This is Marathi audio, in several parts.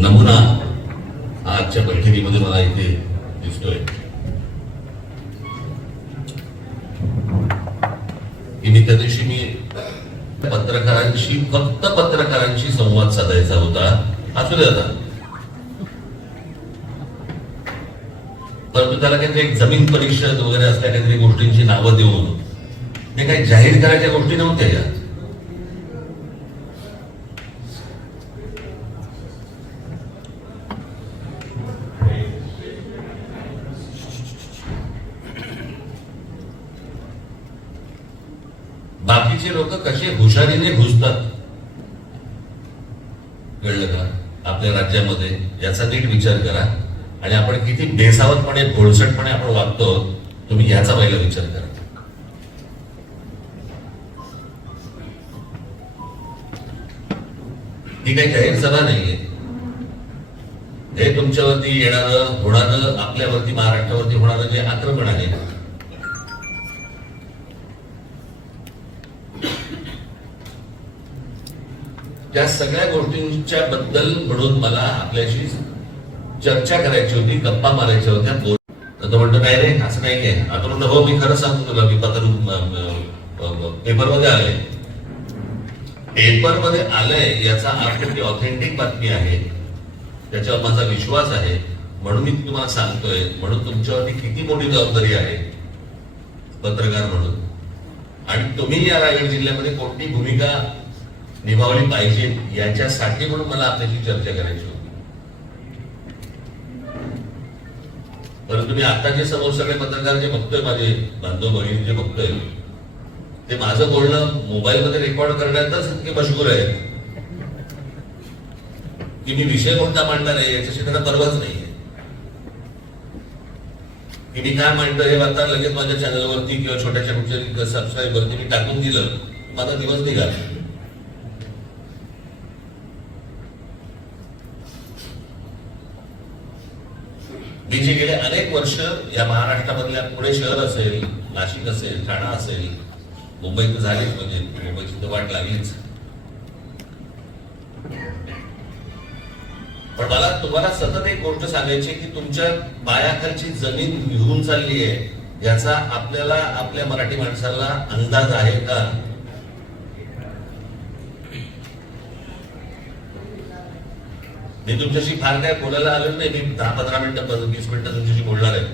नमुना आजच्या बैठकीमध्ये मला इथे दिसतोय की मी त्या दिवशी मी पत्रकारांशी फक्त पत्रकारांशी संवाद साधायचा होता. असू दे आता, परंतु त्याला काहीतरी एक जमीन परिषद वगैरे असल्या काहीतरी गोष्टींची नावं देऊन हे काही जाहीर करायच्या गोष्टी नव्हत्या या. बाकीचे लोक कसे हुशारीने घुसतात कळलं का आपल्या राज्यामध्ये, याचा नीट विचार करा. आणि आपण किती बेसावतपणे भोळसटपणे आपण वागतो तुम्ही याचा पहिला विचार करा. ही काही जाहीर सभा नाहीये. हे तुमच्यावरती येणारं होणारं आपल्यावरती महाराष्ट्रावरती होणारं जे आक्रमण आहे त्या सगळ्या गोष्टींच्या बद्दल म्हणून मला आपल्याशी चर्चा करायची होती, गप्पा मारायच्या होत्या. तो म्हणतो नाही रे असं नाहीये. आता म्हणतो हो मी खरं सांगतो तुला, मी पेपरमध्ये आलंय. पेपरमध्ये आलंय याचा अर्थ ती ऑथेंटिक बातमी आहे, त्याच्यावर माझा विश्वास आहे म्हणून मी तुम्हाला सांगतोय. म्हणून तुमच्यावरती किती मोठी जबाबदारी आहे पत्रकार म्हणून, आणि तुम्ही या रायगड जिल्ह्यामध्ये कोणती भूमिका निभावली पाहिजे याच्यासाठी म्हणून मला आपल्याशी चर्चा करायची होती. परंतु मी आता जे समोर सगळे पत्रकार जे बघतोय, माझे बांधव बहीण जे बघतोय, ते माझं बोलणं मोबाईल मध्ये रेकॉर्ड करण्यातच इतके मशगूल आहे की मी विषय कोणता मांडणार आहे याच्याशी त्यांना परवाच नाहीये. की मी काय मांडतो हे आता लगेच माझ्या चॅनलवरती किंवा छोट्याशा कुठच्या सबस्क्राईब वरती मी टाकून दिलं, माझा दिवस निघाला. मी जे गेले अनेक वर्ष या महाराष्ट्रामधल्या पुणे शहर असेल, नाशिक असेल, ठाणा असेल, मुंबईत झालीच, म्हणजे मुंबईची तर वाट लागलीच. पण मला तुम्हाला सतत एक गोष्ट सांगायची की तुमच्या पायाखालची जमीन निघून चालली आहे याचा आपल्याला, आपल्या मराठी माणसाला अंदाज आहे का? मी तुमच्याशी फार काय बोलायला आलो नाही. मी 10-15 मिनिटं 20 मिनिटं तुमच्याशी बोलणार आहे.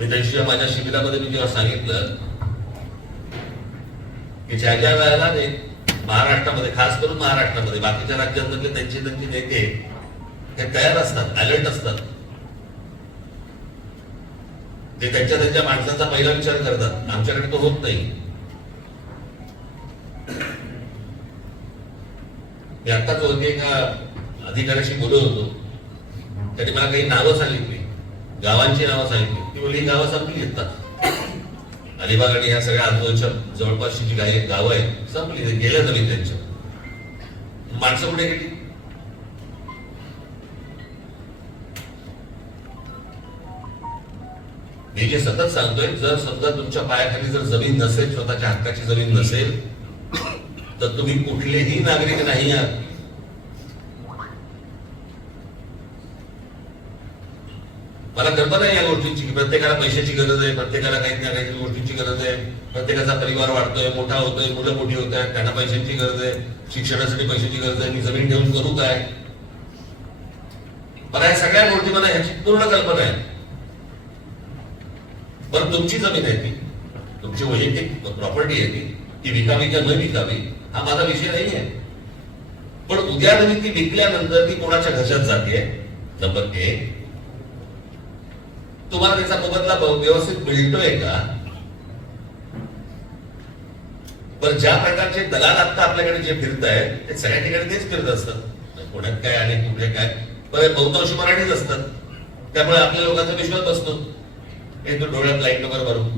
मी त्याशिवाय माझ्या शिबिरामध्ये मी जेव्हा सांगितलं की ज्या ज्या वेळेला महाराष्ट्रामध्ये, खास करून महाराष्ट्रामध्ये, बाकीच्या राज्यांमधले त्यांचे नेते ते तयार असतात, अलर्ट असतात, ते त्यांच्या माणसाचा पहिला विचार करतात. आमच्याकडे तो होत नाही. मी आत्ताच होते एका अधिकाऱ्याशी बोलत होतो, त्याने मला काही नावं सांगितली, गावांची नावं सांगितली. ती बोलली ही गावं संपली येतात, अलिबाग आणि ह्या सगळ्या आजूबाजूच्या जवळपासची जी काही गावं आहेत संपली, गेल्या जमीन त्यांच्या. माणसं कुठे गेली? मी जे सतत सांगतोय, जर समजा तुमच्या पायाखाली जर जमीन नसेल, स्वतःच्या हक्काची जमीन नसेल, तर तुम्ही कुठलेही नागरिक नाही आहात. मला कल्पना आहे या गोष्टींची, प्रत्येकाला पैशाची गरज आहे, प्रत्येकाला काही ना काही गोष्टींची गरज आहे, प्रत्येकाचा परिवार वाढतोय, मोठा होतोय, मुलं मोठी होत आहेत, त्यांना पैशांची गरज आहे, शिक्षणासाठी पैशाची गरज आहे. मी जमीन ठेवून करू काय? मला या सगळ्या गोष्टी, मला ह्याची पूर्ण कल्पना आहे. पण तुमची जमीन आहे, ती तुमची वैयक्तिक प्रॉपर्टी आहे, ती विकावी किंवा न विकावी हा माझा विषय नाही आहे. पण उद्या जमीन ती विकल्यानंतर ती कोणाच्या घशात जाते, नंबर एक. तुम्हाला त्याचा मोबदला व्यवस्थित मिळतोय का? पण ज्या प्रकारचे दलाल आता आपल्याकडे जे फिरत आहेत ते सगळ्या ठिकाणी तेच फिरत असतात. पुण्यात काय आणि कुठे काय, पण बहुतांश मराठीच असतात. त्यामुळे आपल्या लोकांचा विश्वास बसतो. हे तो डोळ्यात लाईट नंबर भरून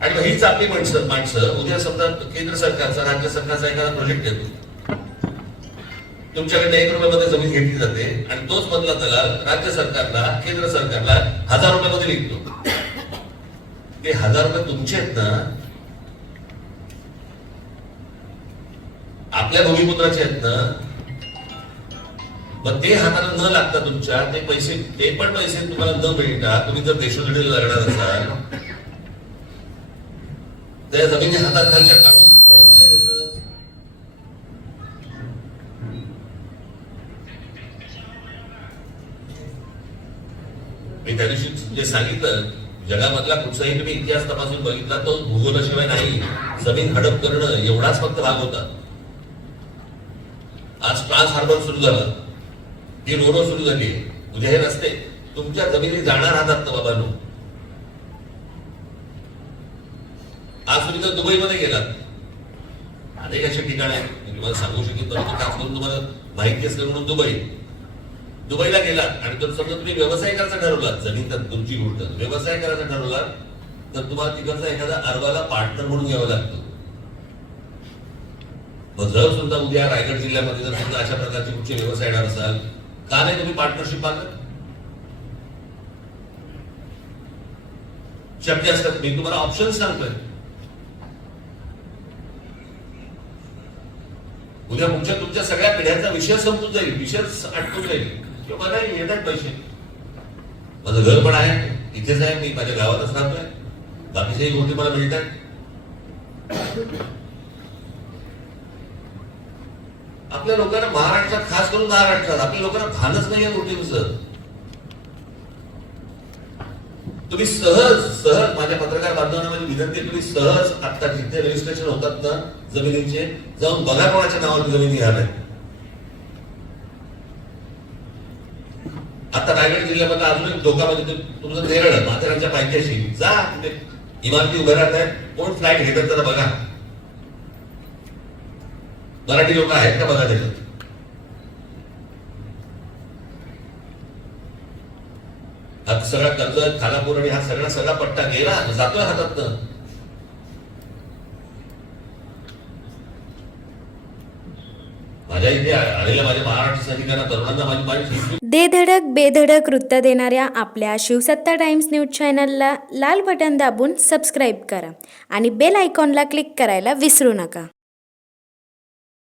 आणि हीच आपली माणसं उद्या समजा केंद्र सरकारचा, राज्य सरकारचा एखादा प्रोजेक्ट येतो, तुमच्याकडे 1 रुपयामध्ये जमीन घेतली जाते आणि तोच मधला दलाल राज्य सरकारला, केंद्र सरकारला 1000 रुपयामध्ये विकतो. ते 1000 रुपये तुमचे आहेत ना, आपल्या भूमिपुत्राचे आहेत ना. मग ते हाताला न लागता तुमच्या ते पैसे, ते पण पैसे तुम्हाला न मिळता तुम्ही जर देशोधडीला लागणार असाल, त्या जमिनी हाताखालच्या काढून करायचं काय त्याचं? मी त्या दिवशी जे सांगितलं, जगामधला कुठचाही तुम्ही इतिहास तपासून बघितला तो भूगोलाशिवाय नाही. जमीन हडप करणं एवढाच फक्त भाग होता. आज ट्रान्स हार्बर सुरू झालं, ही रोरो सुरू झाली, उद्या हे रस्ते तुमच्या जमिनी जाणार हातात ना बाबांनो. आज तुम्ही तर दुबईमध्ये गेलात, अनेक असे ठिकाण आहेत मी तुम्हाला सांगू शकेन, परंतु खास करून तुम्हाला माहिती असलं म्हणून दुबईला गेलात आणि जर समजा तुम्ही व्यवसाय करायचा ठरवलात, जमीन तर तुमची गोष्ट, व्यवसाय करायचा ठरवलात तर तुम्हाला तिकडचा एखादा अरबाला पार्टनर म्हणून घ्यावा लागतो. मग जर सुद्धा उद्या रायगड जिल्ह्यामध्ये जर सुद्धा अशा प्रकारचे कुठचे व्यवसाय येणार असाल, का नाही तुम्ही पार्टनरशिप मागत? शक्य असतात. मी तुम्हाला ऑप्शन सांगतोय. उद्या तुमच्या सगळ्या पिढ्यांचा विषय संपून जाईल, विषय आटपून जाईल. किंवा नाही येतात पैसे, माझं घर पण आहे इथेच आहे, मी माझ्या गावातच राहतोय, बाकीच्याही गोष्टी मला मिळतात. आपल्या लोकांना महाराष्ट्रात, खास करून महाराष्ट्रात आपल्या लोकांना भानच नाही या गोष्टीनुसार. तुम्ही सहज माझ्या पत्रकार बांधवांना माझी विनंती आहे, तुम्ही सहज आता जिथे रजिस्ट्रेशन होतात ना जमिनीचे, जाऊन बघा कोणाच्या नावावर जमिनी घ्याव्या. आता रायगड जिल्ह्यामध्ये अजून एक धोका म्हणजे तुमचं नेरळ माथेरानच्या पायथ्याशी जा, इमारती उभ्या राहत आहेत, कोण फ्लॅट घेतात जरा बघा. मराठी लोक आहेत का बघा त्याच्यात. हा सगळा कर्ज, खालापूर आणि हा सगळा पट्टा गेला, जातोय हातात. माझ्या इथे आलेल्या माझ्या महाराष्ट्र सैनिकांना, तरुणांना माझी दे धडक बेधडक वृत्त देणाऱ्या आपल्या शिवसत्ता टाइम्स न्यूज चॅनलला लाल बटन दाबून सबस्क्राईब करा आणि बेल आयकॉनला क्लिक करायला विसरू नका.